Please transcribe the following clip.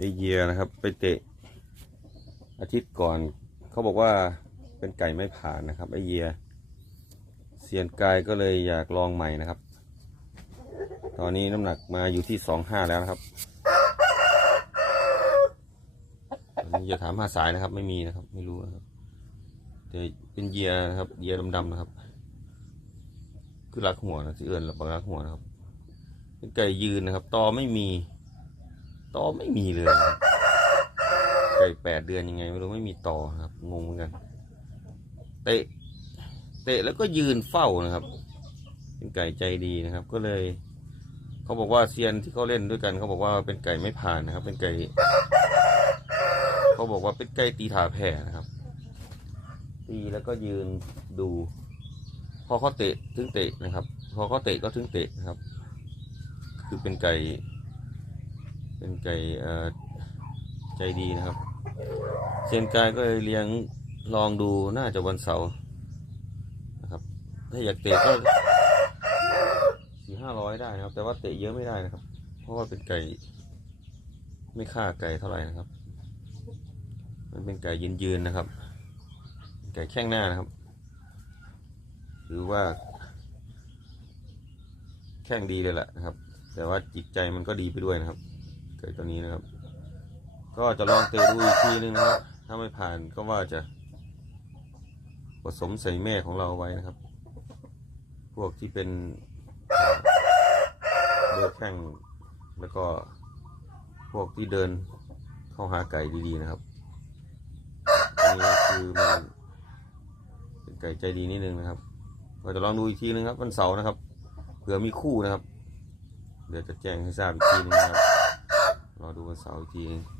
ไอเยียนะครับ ไปเตะ อาทิตย์ก่อน เขาบอกว่าเป็นไก่ไม่ผ่านนะครับไอเยียเซียนกายก็เลยอยากลองใหม่นะครับ ตอนนี้น้ำหนักมาอยู่ที่สองห้าแล้วนะครับอันนอย่าถามหาสายนะครับ ไม่มีนะครับ ไม่รู้นะครับแต่เป็นเยียนะครับ เยียดำๆนะครับ คือรักหัวนะที่เอื่นหลับรักหัวนะครับเป็นไก่ยืนนะครับ ตอไม่มี ตอไม่มีเลยนะไก่แปดเดือนยังไงไม่รู้ไม่มีต่อครับงงเหมือนกัน เตะ เตะแล้วก็ยืนเฝ้านะครับ เป็นไก่ใจดีนะครับ ก็เลย เขาบอกว่าเซียนที่เขาเล่นด้วยกัน เขาบอกว่าเป็นไก่ไม่ผ่านนะครับ เป็นไก่ เขาบอกว่าเป็นไก่ตีถาแผ่นะครับ ตีแล้วก็ยืนดู พอเขาเตะถึงเตะนะครับ พอเขาเตะก็ถึงเตะนะครับ คือเป็นไก่ เป็นไก่ใจดีนะครับเซียนกายก็เลยเลี้ยงลองดูน่าจะวันเสาร์นะครับ ถ้าอยากเตะก็สี่ห้าร้อยได้นะครับ แต่ว่าเตะเยอะไม่ได้นะครับ เพราะว่าเป็นไก่ ไม่ฆ่าไก่เท่าไหร่นะครับ มันเป็นไก่ยืนๆนะครับ ไก่แข้งหน้านะครับ หรือว่าแข้งดีเลยแหละนะครับ แต่ว่าจิตใจมันก็ดีไปด้วยนะครับ ไก่ตัวนี้นะครับ ก็จะลองเตะดูอีกทีนึงนะครับ ถ้าไม่ผ่านก็ว่าจะ ผสมใส่แม่ของเราไว้นะครับ พวกที่เป็นเลือดแข้งแล้วก็พวกที่เดินเข้าหาไก่ดีๆนะครับอันนี้คือมันเป็นไก่ใจดีนิดนึงนะครับเราจะลองดูอีกทีนึงครับวันเสาร์นะครับเผื่อมีคู่นะครับ เดี๋ยวจะแจ้งให้ทราบอีกทีนึงนะครับ รอดูวั